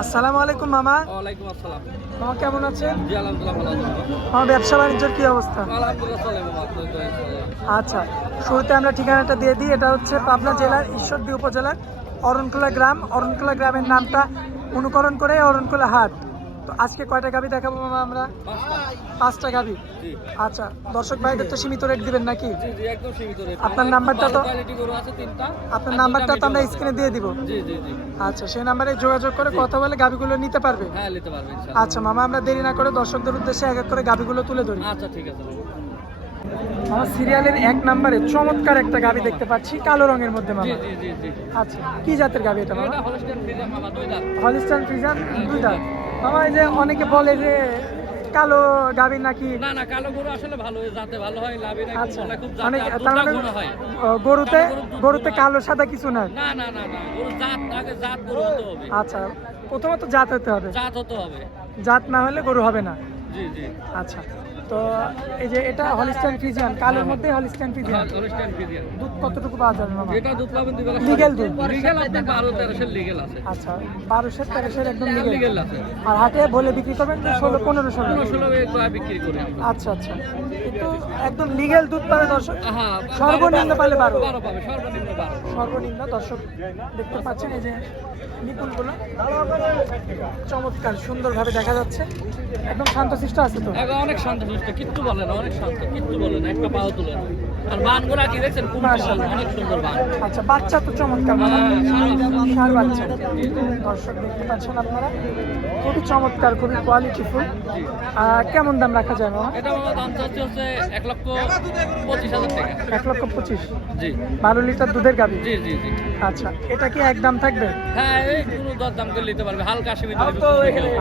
আসসালামু আলাইকুম মামা। ওয়ালাইকুম আসসালাম। মামা কেমন আছেন? জি আলহামদুলিল্লাহ ভালো আছি। আমার ব্যবসা বাণিজ্যের কি অবস্থা? আলহামদুলিল্লাহ চলে মামা আচ্ছা শুরুতে আমরা ঠিকানাটা দিয়ে দিই। এটা হচ্ছে পাবনা জেলার ঈশ্বরদী উপজেলার অরণকুলা গ্রাম। অরণকুলা গ্রামের নামটা অনুকরণ করে অরণকুলা হাট। তো আজকে কয়টা গাবি দেখাবো মামা আমরা? পাঁচটা গাবি। আচ্ছা দর্শক ভাইদের তো সীমিত রেট দিবেন নাকি? আপনার নাম্বারটা তো- আপনার নাম্বারটা তো আমরা স্ক্রিনে দিয়ে দিব। আচ্ছা সেই নাম্বারে যোগাযোগ করে কথা বলে গাবিগুলো নিতে পারবে? হ্যাঁ আচ্ছা মামা আমরা দেরি না করে দর্শকদের উদ্দেশ্যে এক এক করে গাবিগুলো তুলে ধরি। আচ্ছা ঠিক আছে আমার সিরিয়ালের এক নম্বরে চমৎকার একটা গাবি দেখতে পাচ্ছি কালো রঙের মধ্যে মামা। আচ্ছা কি জাতের গাবি এটা মামা? হলিস্টান ফ্রিজান দুই দাঁত। এই যে অনেকে বলে যে কালো গাবি নাকি না না কালো গরু আসলে ভালো ভালো হয় লাভে না আচ্ছা তার মানে গরুতে গরুতে কালো সাদা কিছু না না না না না গরু জাত আগে জাত গরু হতে হবে। আচ্ছা প্রথমত জাত হতে হবে। জাত হতে হবে। জাত না হলে গরু হবে না। জি জি। আচ্ছা। তো এই যে এটা হলিস্টান ফ্রিজিয়ান কালের মধ্যে হলিস্টান ফ্রিজিয়ান হলস্টেন ফ্রিজিয়ান দুধ কতটুকু পাওয়া যাবে মামা? এটা দুধ পাবেন দুই বেলা। Legal দুধ? লিগেল আপনার বারো তেরোশের লিগেল আছে। আচ্ছা বারোশো তেরোশোর একদম লিগেল লিগেল আছে। আর হাটে বলে বিক্রি করবেন যে ষোলো পনেরো ষোলো পনেরো ষোলো করে বিক্রি করি আচ্ছা আচ্ছা। কিন্তু একদম লিগেল দুধ পাবে দর্শক। হ্যাঁ সর্বনিম্ন পালে বারো। বারো পাবে সর্বনিম্ন বারো। সর্বনিম্ন দর্শক দেখতে পাচ্ছেন এই যে নিপুণগুলো। চমৎকার সুন্দরভাবে দেখা যাচ্ছে। একদম শান্তশিষ্ট আছে তো। অনেক শান্ত সুস্থ কিচ্ছু বলে না অনেক শান্ত কিচ্ছু বলে না একটা পাও তুলে না। আর বানগুলা কি দেখছেন? খুব অনেক সুন্দর বান। আচ্ছা বাচ্চা তো চমৎকার। হ্যাঁ, বাচ্চা। দর্শক দেখতে পাচ্ছেন আপনারা? খুবই চমৎকার খুবই কোয়ালিটিফুল কেমন দাম রাখা যায় মামা এটা দাম চাচ্ছে হচ্ছে এক লক্ষ পঁচিশ হাজার টাকা। এক লক্ষ পঁচিশ? জি। বারো লিটার দুধের গাবি জি জি জি। আচ্ছা এটা কি এক দাম থাকবে? হ্যাঁ এই কোনো দর দাম করে নিতে পারবে হালকা সীমিত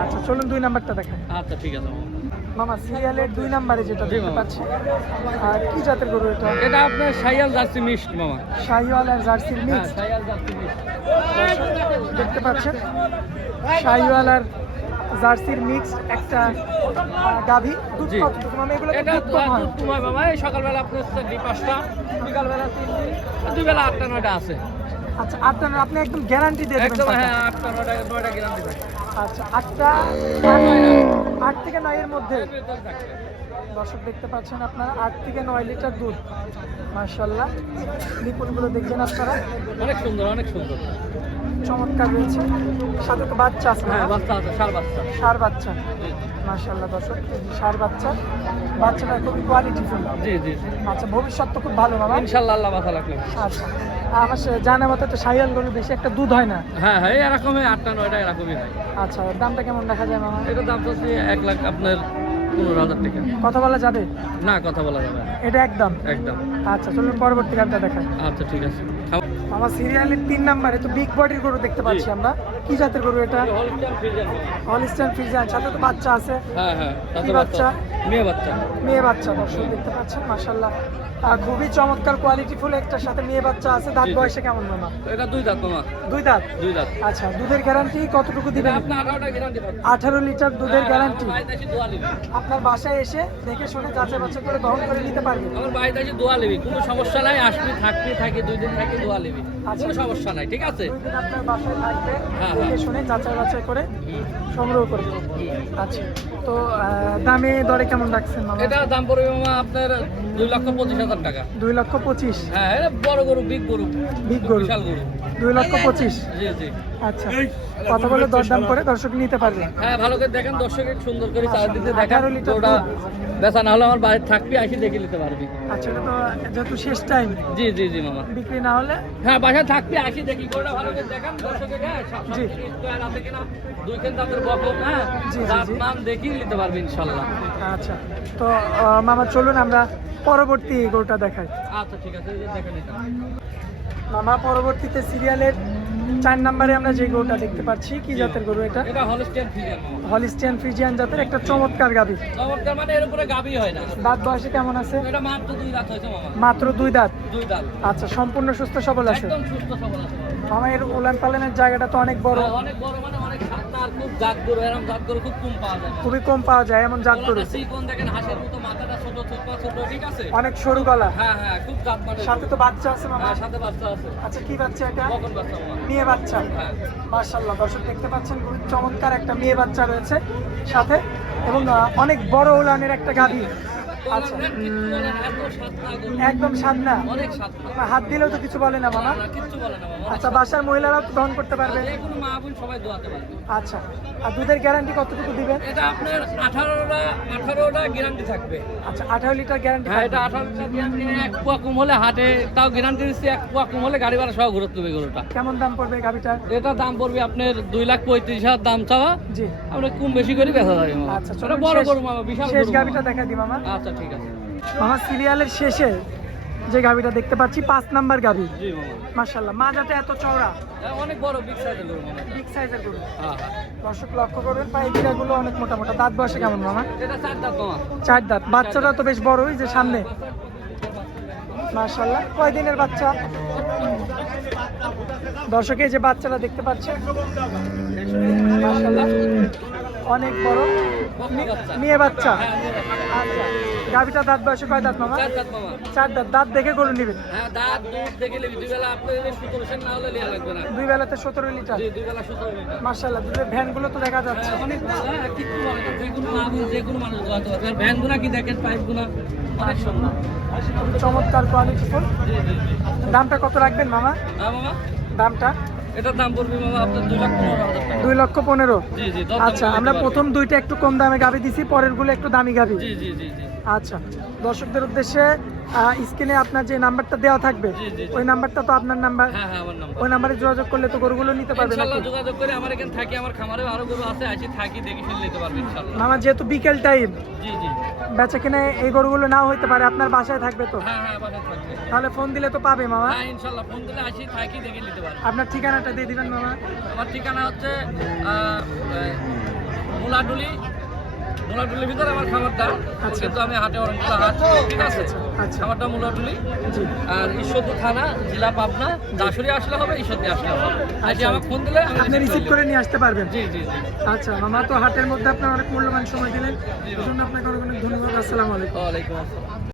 আচ্ছা চলুন দুই নাম্বারটা দেখেন আচ্ছা ঠিক আছে মামা সিরিয়ালের দুই নাম্বারে যেটা দেখতে পাচ্ছি। আর কি জাতের গরু এটা? এটা আপনার সাইয়াল জার্সি মিষ্ট মামা। শাহিওয়াল আর জার্সির হ্যাঁ সাইয়াল জার্সি মিষ্ট দেখতে পাচ্ছেন? শাহিওয়াল আর জার্সির মিক্স একটা গাভী। দুধ। কতটুকু মামা এগুলো এটা দুধ কম হয়। দুধ কমায় বাবা এই সকালবেলা আপনার দুই পাঁচটা বিকালবেলা তিনটে দুই বেলা আটটা নয়টা আছে। আচ্ছা আটটা আপনি একদম গ্যারান্টি দিয়ে দেবেন একদম হ্যাঁ আটটা নয়টা নয়টা গ্রাম থাকে আচ্ছা আটটা আট- আট থেকে নয়ের মধ্যে। দর্শক দেখতে পাচ্ছেন আপনারা আট থেকে নয় লিটার দুধ। মার্শাল্লাহ বিপুলগুলো দেখবেন আপনারা। অনেক সুন্দর অনেক সুন্দর। চমৎকার রয়েছে। সাথে বাচ্চা আছে হ্যাঁ বাচ্চা আছে সার বাচ্চা। ষাঁড় বাচ্চা। মার্শাল্লাহ দর্শক ষাঁড় বাচ্চা বাচ্চাটা খুবই জি জি আচ্ছা ভবিষ্যৎ তো খুব ভালো বাবা। ইনশাল্লাহ আল্লাহ বাসা রাখলাম আচ্ছা আমার জানা মতো তো সাইয়াল গরু বেশি একটা দুধ হয় না। হ্যাঁ হ্যাঁ এরকমই আটটা নয়টা এরকমই হয়। আচ্ছা দামটা কেমন দেখা যায় মামা? এটা দাম চাচ্ছি এক লাখ আপনার পনেরো হাজার টাকা। কথা বলা যাবে? না কথা বলা যাবে এটা একদম? একদম। আচ্ছা চলুন পরবর্তী গানটা আচ্ছা ঠিক আছে। আমার সিরিয়ালের তিন নাম্বারে তো বিগ বডির গরু দেখতে পাচ্ছি আমরা। কি জাতের গরু এটা। হলিস্টান ফ্রিজিয়ান সাথে তো বাচ্চা আছে। হ্যাঁ হ্যাঁ বাচ্চা? মেয়ে বাচ্চা। মেয়ে বাচ্চা দর্শক দেখতে পাচ্ছেন মার্শাল্লাহ খুবই চমৎকার কোয়ালিটিফুল একটার সাথে মেয়ে বাচ্চা আছে। দাঁত। বয়সে কেমন মামা? এটা দুই দাঁত মামা। দুই দাঁত? দুই দাঁত। আচ্ছা দুধের গ্যারান্টি কতটুকু দিবেন? আঠারো লিটার দুধের গ্যারান্টি আপনার বাসায় এসে দেখে শুনে যাচাই বাছাই করে দহন করে নিতে পারবে। আমার বাড়িতে এসে দোয়া লিবি কোনো সমস্যা নাই আসবি থাকবি থাকি দুই দিন থাকি দোয়া লিবি আচ্ছা। কোনো সমস্যা নাই ঠিক আছে? আপনার বাসায় থাকবে হ্যাঁ, দেখে হ্যাঁ। শুনে যাচাই বাছাই করে সংগ্রহ করবে। আচ্ছা তো দামে দরে কেমন রাখছেন মামা? এটার দাম পড়বে মামা আপনার দুই লক্ষ পঁচিশ হাজার টাকা। দুই লক্ষ পঁচিশ। হ্যাঁ বড় গরু বিগ গরু বিগ গরু। বিশাল গরু। দুই লক্ষ পঁচিশ। জি জি। আচ্ছা। কথা বলে দরদাম করে দর্শক নিতে পারবে হ্যাঁ ভালো করে দেখেন দর্শকের সুন্দর করে চারিদিকে দেখেন। ওটা বেচা না হলে আমার বাড়িতে থাকবি আসি দেখে নিতে পারবি। আচ্ছা তো যেহেতু শেষ টাইম। জি জি জি মামা। বিক্রি না হলে? হ্যাঁ বাসায় থাকবি আসি দেখি ভালো করে দেখেন দর্শকের হ্যাঁ জি। কিনা দুই বকম হ্যাঁ জি, জি। দেখি নিতে পারবি ইনশাল্লাহ। আচ্ছা তো মামা চলুন আমরা পরবর্তী গরুটা দেখাই আচ্ছা ঠিক আছে মামা পরবর্তীতে সিরিয়ালের চার নম্বরে আমরা যে গরুটা দেখতে পাচ্ছি কি জাতের গরু এটা? হলিস্টিয়ান ফ্রিজিয়ান জাতের একটা চমৎকার চমৎকার মানে এর উপরে গাবি হয় না। দাঁত বয়সে কেমন আছে? এটা মাত্র দুই দাঁত হয়েছে মামা। মাত্র দুই দাঁত? দুই দাঁত। আচ্ছা সম্পূর্ণ সুস্থ সবল আছে? একদম সুস্থ সবল আছে মামা। এর উলান পালানের জায়গাটা তো অনেক বড়। হ্যাঁ, অনেক বড় মানে এরকম খুব কম পাওয়া যায়। খুবই কম পাওয়া যায় এমন জাত গরু দেখেন হাঁসের মতো মাথাটা ছোট ছোট ছোট ঠিক আছে? অনেক সরু গলা। হ্যাঁ হ্যাঁ খুব জাত মানে সাথে তো বাচ্চা আছে মামা। হ্যাঁ সাথে বাচ্চা আছে। আচ্ছা কি বাচ্চা এটা? কখন বাচ্চা মেয়ে বাচ্চা। হ্যাঁ। দর্শক দেখতে পাচ্ছেন চমৎকার একটা মেয়ে বাচ্চা রয়েছে সাথে। এবং অনেক বড় উলানের একটা গাভী। আচ্ছা। একদম সাদনা হাত দিলেও তো কিছু বলে না মামা। আচ্ছা বাসার করতে পারবে? আচ্ছা। আর দুধের গ্যারান্টি কতটুকু দিবেন? এটা আপনার আঠারোটা আঠারোটা গ্যারান্টি থাকবে। আচ্ছা আঠারো লিটার গ্যারান্টি হ্যাঁ এটা আঠারোটা গ্যারান্টি এক পোয়া কম হলে হাটে তাও গ্যারান্টি দিচ্ছি এক পোয়া কম হলে গাড়ি ভাড়া সহ ঘুরতে হবে গরুটা। কেমন দাম পড়বে গাভিটার এটা দাম পড়বে আপনার দুই লাখ পঁয়ত্রিশ হাজার দাম চাওয়া। জি। আমরা কম বেশি করে বেচা যাবে আচ্ছা বড় গরু মামা বিশাল শেষ মামা। দেখা দিই মামা। আচ্ছা ঠিক আছে। মামা সিরিয়ালের শেষে যে গাভিটা দেখতে পাচ্ছি পাঁচ নাম্বার মামা। মার্শাল্লাহ মাজাটা এত চওড়া। হ্যাঁ, অনেক বড় বিগ সাইজের গরু বিগ সাইজের গরু। হ্যাঁ হ্যাঁ। দর্শক লক্ষ্য করবেন পায়ে গুলো অনেক মোটা মোটা দাঁত বসে কেমন মামা? এটা চার দাঁত মামা। চার দাঁত। বাচ্চাটা তো বেশ বড়ই যে সামনে। মার্শাল্লাহ কয় দিনের বাচ্চা? দর্শকে যে বাচ্চাটা দেখতে পাচ্ছে মার্শাল্লাহ অনেক বড়। মেয়ে বাচ্চা। আচ্ছা। গাভিটা দাঁত বয়সে কয় দাঁত মামা? চার দাঁত মামা। চার দাঁত। দাঁত দেখে গরু নিবেন? হ্যাঁ দাঁত দুধ দেখে নিবি। দুই বেলা যদি সতেরো না হলে নেওয়া লাগবে না। দুই বেলাতে সতেরো লিটার? জি দুই বেলা সতেরো লিটার। মার্শাল্লাহ দুধের ভ্যানগুলো তো দেখা যাচ্ছে। হ্যাঁ, অনেক ভালো, হ্যাঁ, কিচ্ছু বলে না, যে কোনো যে কোনো মানুষ দোয়াতে কি দেখেন, পাইপগুনা, অনেক সুন্দর। চমৎকার কোয়ালিটি ফুল। দামটা কত রাখবেন মামা? হ্যাঁ, মামা? দামটা? এটার দাম পড়বে মামা আপনার দুই লাখ পনেরো হাজার টাকা। দুই লক্ষ পনেরো? জি, জি, আচ্ছা আমরা প্রথম দুইটা একটু কম দামে গাবি দিছি পরেরগুলো একটু দামি গাবি জি, জি, জি। আচ্ছা। দর্শকদের উদ্দেশ্যে স্ক্রিনে আপনার যে নাম্বারটা দেওয়া থাকবে। ওই নাম্বারটা তো আপনার নাম্বার। হ্যাঁ, হ্যাঁ, আমার নাম্বার। ওই নাম্বারে যোগাযোগ করলে তো গরুগুলো নিতে পারবে ইনশাল্লাহ নাকি? যোগাযোগ করে আমার এখানে থাকি আমার খামারেও আরও গরু আছে আসি থাকি দেখে শুনে নিতে পারবে ইনশাল্লাহ। মামা যেহেতু বিকেল টাইম জি জি। বেচা কিনে এই গরুগুলো নাও হইতে পারে আপনার বাসায় থাকবে তো? হ্যাঁ হ্যাঁ বাসায় থাকবে। তাহলে ফোন দিলে তো পাবে মামা। হ্যাঁ ইনশাল্লাহ ফোন দিলে আসি থাকি দেখে নিতে পারবে। আপনার ঠিকানাটা দিয়ে দিবেন মামা। আমার ঠিকানা হচ্ছে মুলাডুলি মুলাডুলির ভিতরে আমার খাবারটা আচ্ছা। কিন্তু আমি হাটে অনেকগুলো হাট ঠিক আছে। আচ্ছা। খাবারটা মুলাডুলি জি। আর ঈশ্বরদী থানা জেলা পাবনা দাসুরি আসলে হবে ঈশ্বরদী আসলে হবে। আজকে আমাকে ফোন দিলে আপনি রিসিভ করে নিয়ে আসতে পারবেন। জি জি জি। আচ্ছা মামা তো হাটের মধ্যে আপনার অনেক মূল্যবান সময় দিলেন। এই জন্য আপনাকে অনেক অনেক ধন্যবাদ। আসসালামু আলাইকুম। ওয়ালাইকুম আসসালাম।